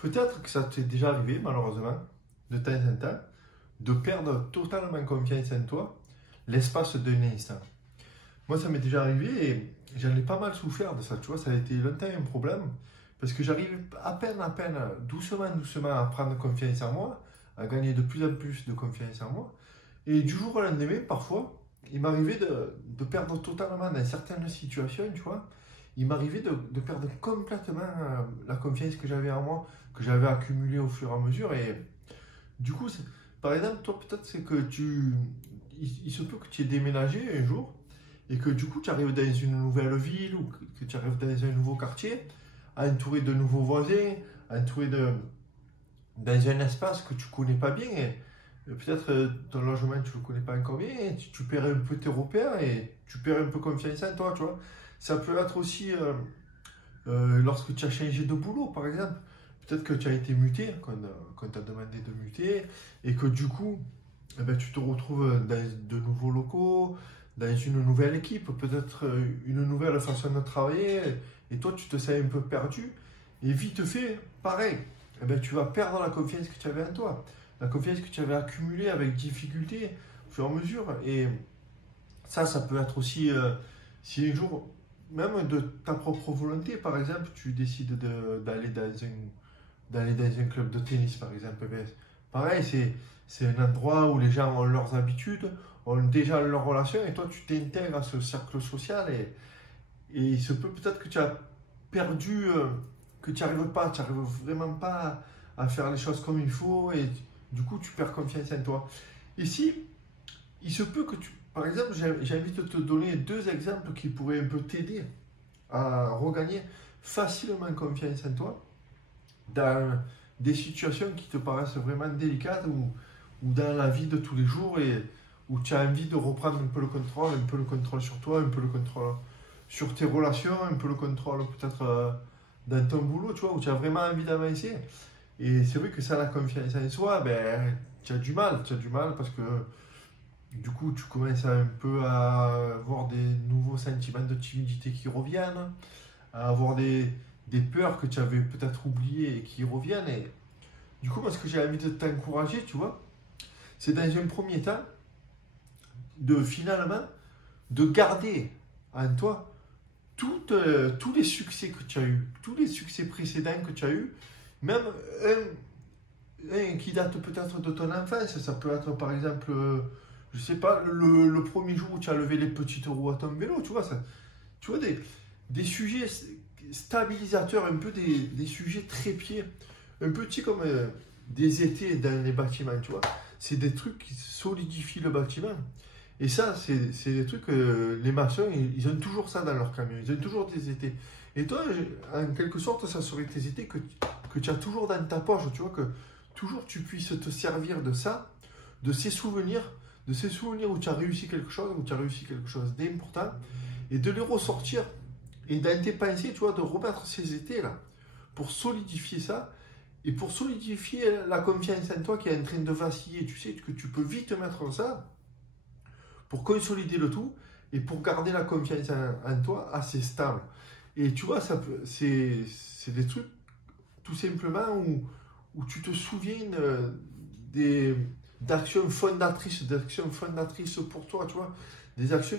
Peut-être que ça t'est déjà arrivé, malheureusement, de temps en temps, de perdre totalement confiance en toi l'espace d'un instant. Moi, ça m'est déjà arrivé et j'en ai pas mal souffert de ça, tu vois, ça a été longtemps un problème parce que j'arrive à peine, doucement, doucement à prendre confiance en moi, à gagner de plus en plus de confiance en moi. Et du jour au lendemain, parfois, il m'arrivait de perdre totalement dans certaines situations, tu vois. Il m'arrivait de perdre complètement la confiance que j'avais en moi, que j'avais accumulée au fur et à mesure. Et du coup, par exemple, toi, peut-être c'est que il se peut que tu aies déménagé un jour et que du coup, tu arrives dans une nouvelle ville ou que tu arrives dans un nouveau quartier, entouré de nouveaux voisins, entouré dans un espace que tu connais pas bien. Et peut-être ton logement, tu le connais pas encore bien, et tu perds un peu tes repères et tu perds un peu confiance en toi, tu vois. Ça peut être aussi lorsque tu as changé de boulot, par exemple. Peut-être que tu as été muté, qu'on t'a demandé de muter, et que du coup, eh ben, tu te retrouves dans de nouveaux locaux, dans une nouvelle équipe, peut-être une nouvelle façon de travailler, et toi, tu te sens un peu perdu, et vite fait, pareil, eh ben, tu vas perdre la confiance que tu avais en toi, la confiance que tu avais accumulée avec difficulté, au fur et à mesure, et ça peut être aussi, si un jour, même de ta propre volonté, par exemple, tu décides d'aller dans un club de tennis, par exemple. Ben, pareil, c'est un endroit où les gens ont leurs habitudes, ont déjà leurs relations, et toi, tu t'intègres à ce cercle social, et il se peut peut-être que tu as perdu, que tu n'arrives vraiment pas à faire les choses comme il faut, et du coup, tu perds confiance en toi. Ici, il se peut que tu, par exemple, j'ai envie de te donner deux exemples qui pourraient un peu t'aider à regagner facilement confiance en toi dans des situations qui te paraissent vraiment délicates ou dans la vie de tous les jours et où tu as envie de reprendre un peu le contrôle sur toi, un peu le contrôle sur tes relations, un peu le contrôle peut-être dans ton boulot, tu vois, où tu as vraiment envie d'avancer. Et c'est vrai que ça, la confiance en soi, ben, tu as du mal parce que du coup, tu commences un peu à avoir des nouveaux sentiments de timidité qui reviennent, à avoir des peurs que tu avais peut-être oubliées et qui reviennent. Et du coup, moi, ce que j'ai envie de t'encourager, tu vois, c'est dans un premier temps de finalement de garder en toi tous les succès que tu as eus, tous les succès précédents que tu as eus, même un qui date peut-être de ton enfance. Ça peut être par exemple, je sais pas, le premier jour où tu as levé les petites roues à ton vélo, tu vois, ça, tu vois, des sujets stabilisateurs, un peu des sujets trépieds, un petit comme des étés dans les bâtiments, tu vois. C'est des trucs qui solidifient le bâtiment. Et ça, c'est des trucs, les maçons, ils ont toujours ça dans leur camion, ils ont toujours des étés. Et toi, en quelque sorte, ça serait tes étés que tu as toujours dans ta poche, tu vois, que toujours tu puisses te servir de ça, de de ces souvenirs où tu as réussi quelque chose, où tu as réussi quelque chose d'important, et de les ressortir et dans tes pensées, tu vois, de remettre ces étés-là pour solidifier ça et pour solidifier la confiance en toi qui est en train de vaciller. Tu sais que tu peux vite mettre ça pour consolider le tout et pour garder la confiance en toi assez stable. Et tu vois, c'est des trucs tout simplement où tu te souviens des, d'actions fondatrices pour toi, tu vois, des actions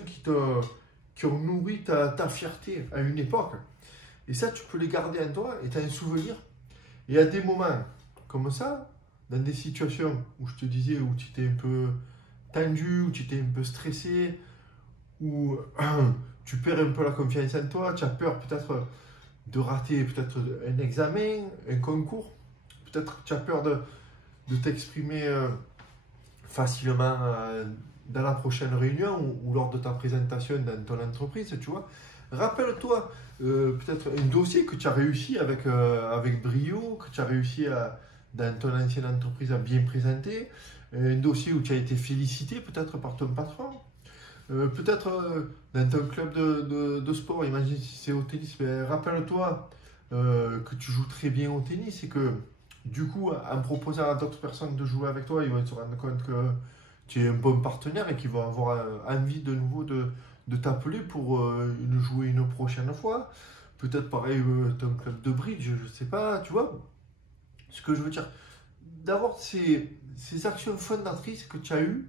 qui ont nourri ta fierté à une époque. Et ça, tu peux les garder en toi et tu as un souvenir. Et à des moments comme ça, dans des situations où je te disais, où tu étais un peu tendu, où tu étais un peu stressé, où tu perds un peu la confiance en toi, tu as peur peut-être de rater peut-être un examen, un concours, peut-être tu as peur de t'exprimer facilement dans la prochaine réunion ou lors de ta présentation dans ton entreprise, tu vois. Rappelle-toi peut-être un dossier que tu as réussi avec brio, que tu as réussi dans ton ancienne entreprise à bien présenter, un dossier où tu as été félicité peut-être par ton patron, peut-être dans ton club de sport, imagine si c'est au tennis, mais rappelle-toi que tu joues très bien au tennis et que du coup, en proposant à d'autres personnes de jouer avec toi, ils vont se rendre compte que tu es un bon partenaire et qu'ils vont avoir envie de nouveau de t'appeler pour jouer une prochaine fois. Peut-être pareil, ton club de bridge, je sais pas, tu vois. Ce que je veux dire, d'avoir ces actions fondatrices que tu as eues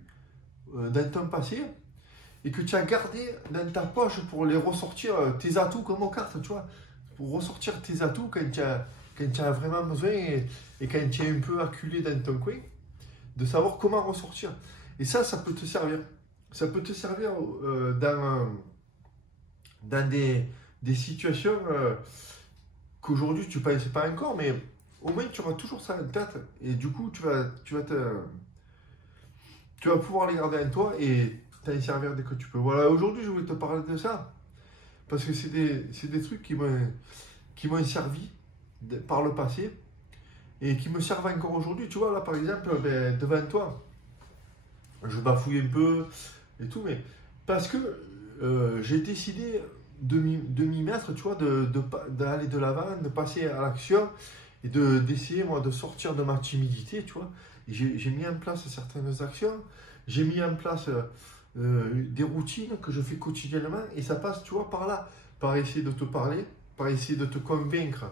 dans ton passé et que tu as gardé dans ta poche pour les ressortir, tes atouts comme aux cartes, tu vois, pour ressortir tes atouts quand tu as vraiment besoin et quand tu es un peu acculé dans ton coin, de savoir comment ressortir. Et ça peut te servir. Ça peut te servir dans des situations qu'aujourd'hui tu ne pensais pas encore, mais au moins tu auras toujours ça en tête. Et du coup, tu vas pouvoir les garder en toi et t'en servir dès que tu peux. Voilà, aujourd'hui, je voulais te parler de ça. Parce que c'est des trucs qui m'ont servi par le passé et qui me servent encore aujourd'hui. Tu vois, là, par exemple, ben, devant toi, je bafouille un peu et tout, mais parce que j'ai décidé de m'y mettre, tu vois, d'aller de l'avant, de passer à l'action et d'essayer, moi, de sortir de ma timidité, tu vois. J'ai mis en place certaines actions, j'ai mis en place des routines que je fais quotidiennement et ça passe, tu vois, par là, par essayer de te parler, par essayer de te convaincre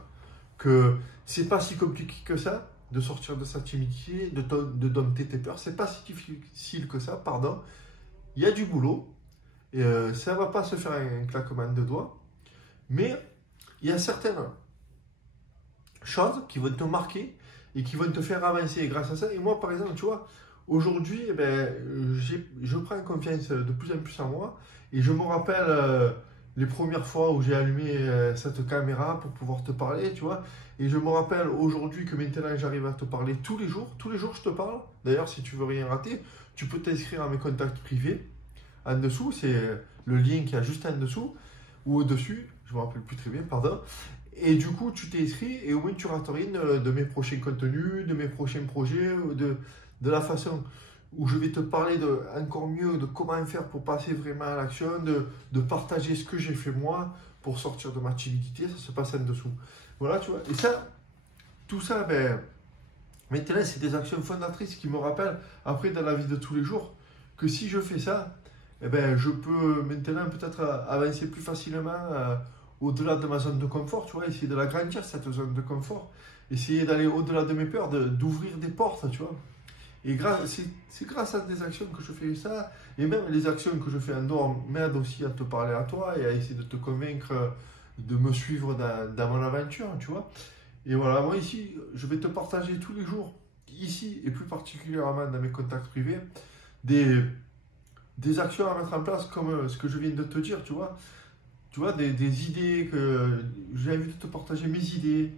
que c'est pas si compliqué que ça de sortir de sa timidité, de dompter tes peurs. C'est pas si difficile que ça, pardon. Il y a du boulot et ça va pas se faire un claquement de doigts, mais il y a certaines choses qui vont te marquer et qui vont te faire avancer grâce à ça. Et moi, par exemple, tu vois, aujourd'hui, eh ben, je prends confiance de plus en plus en moi et je me rappelle les premières fois où j'ai allumé cette caméra pour pouvoir te parler, tu vois. Et je me rappelle aujourd'hui que maintenant j'arrive à te parler tous les jours. Tous les jours, je te parle. D'ailleurs, si tu veux rien rater, tu peux t'inscrire à mes contacts privés. En dessous, c'est le lien qui est juste en dessous ou au-dessus. Je ne me rappelle plus très bien, pardon. Et du coup, tu t'inscris et au moins tu rates rien de mes prochains contenus, de mes prochains projets, de la façon où je vais te parler encore mieux de comment faire pour passer vraiment à l'action, de partager ce que j'ai fait moi pour sortir de ma timidité. Ça se passe en dessous. Voilà, tu vois. Et ça, tout ça, ben, maintenant, c'est des actions fondatrices qui me rappellent après dans la vie de tous les jours que si je fais ça, eh ben, je peux maintenant peut-être avancer plus facilement au-delà de ma zone de confort, tu vois, essayer de l'agrandir cette zone de confort, essayer d'aller au-delà de mes peurs, d'ouvrir des portes, tu vois. Et c'est grâce à des actions que je fais ça, et même les actions que je fais en dehors m'aident aussi à te parler à toi et à essayer de te convaincre de me suivre dans mon aventure, tu vois. Et voilà, moi ici, je vais te partager tous les jours, ici et plus particulièrement dans mes contacts privés, des actions à mettre en place comme ce que je viens de te dire, tu vois. Tu vois, des idées que j'ai envie de te partager mes idées,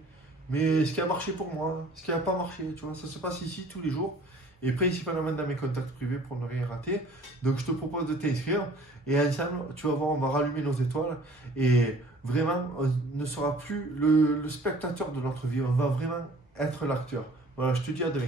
mais ce qui a marché pour moi, ce qui n'a pas marché, tu vois, ça se passe ici tous les jours et principalement dans mes contacts privés pour ne rien rater. Donc je te propose de t'inscrire et ensemble, tu vas voir, on va rallumer nos étoiles et vraiment, on ne sera plus le spectateur de notre vie, on va vraiment être l'acteur. Voilà, je te dis à demain.